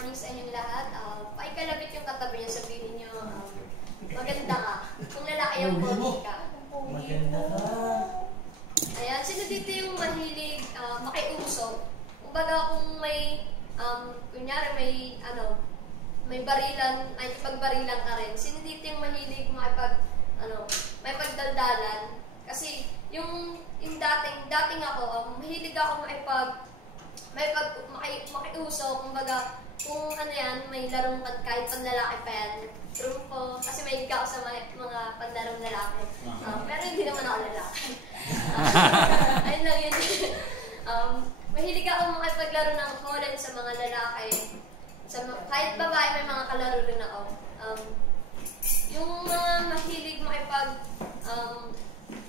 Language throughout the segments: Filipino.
morning sa inyong lahat. Paikalabit yung katabi niya, sabihin niyo, maganda ka. Kung lalaki yung pogi ka. Maganda ka. Ayan, sino dito yung mahilig makiusok? Kumbaga kung may, kunyari may barilan, ay ipagbarilan ka rin. Sino dito yung mahilig may pagdaldalan? Kasi yung dating ako, mahilig ako makiusok, kumbaga, kung may larong kahit panlalaki pa yan, trumpo, kasi may higa ako sa mga panlarong lalaki. Pero hindi naman ako lalaki. Ayun lang yun. Mahilig ako makipaglaro ng holen sa mga lalaki. Kahit babae, may mga kalaro rin ako. Yung mga mahilig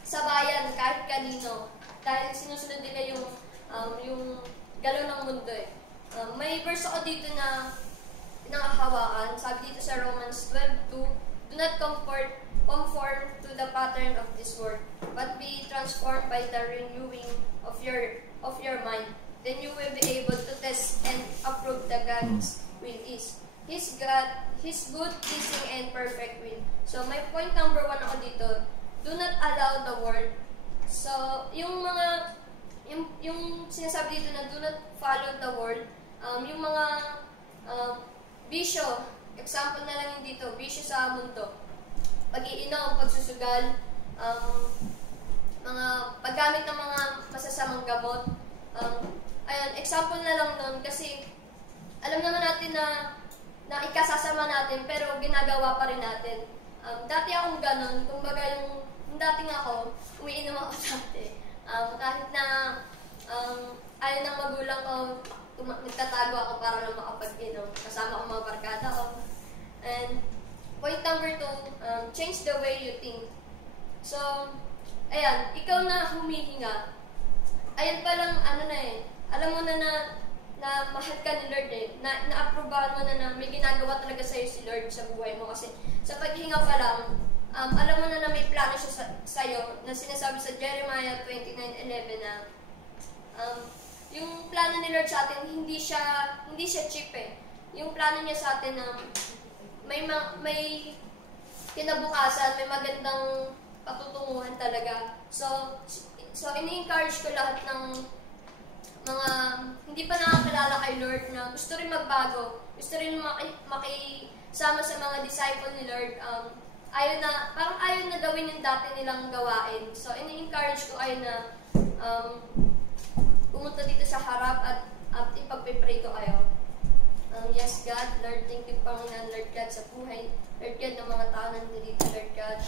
sabayan kahit kanino, dahil sinusunod nila yung galaw ng mundo eh. May verse ako dito na pinangahawakan. Sabi dito sa Romans 12:2, do not conform to the pattern of this world, but be transformed by the renewing of your mind. Then you will be able to test and approve the God's will is. His good, pleasing, and perfect will. So, my point number 1 ako dito, do not allow the world. So, yung sinasabi dito na do not follow the world, yung mga bisyo, example na lang yung dito, bisyo sa mundo, pag-iinom, pagsusugal, mga paggamit ng mga masasamang gamot. Ayun, example na lang nun kasi alam naman natin na ikasasama natin pero ginagawa pa rin natin. Dati akong ganun, kumbaga yung dating ako, umiinom ako dati. Kahit na ayaw ng magulang ko, nagtatago ako para lang makapag-inom. Kasama ko mga barkada ko. And point number 2, change the way you think. So, ayan, ikaw na humihinga, ayan palang alam mo na mahal ka ni Lord eh, na-approbahan mo na may ginagawa talaga sa'yo si Lord sa buhay mo. Kasi sa paghinga pa lang, alam mo na may plano siya sa'yo, na sinasabi sa Jeremiah 29:11 na yung plano ni Lord sa atin, hindi siya cheap eh. Yung plano niya sa atin na may kinabukasan, may magandang patutunguhan talaga. So ini-encourage ko lahat ng mga hindi pa nakakilala kay Lord na gusto rin magbago, gusto rin makisama sa mga disciple ni Lord. Parang ayaw na gawin yung dati nilang gawain. So ini-encourage ko kayo na pumunta dito sa harap at ipagpipray ko kayo. Yes, God, Lord, thank you, Panginoon, Lord God, sa buhay. Lord God, ng mga tao nandito dito, Lord God.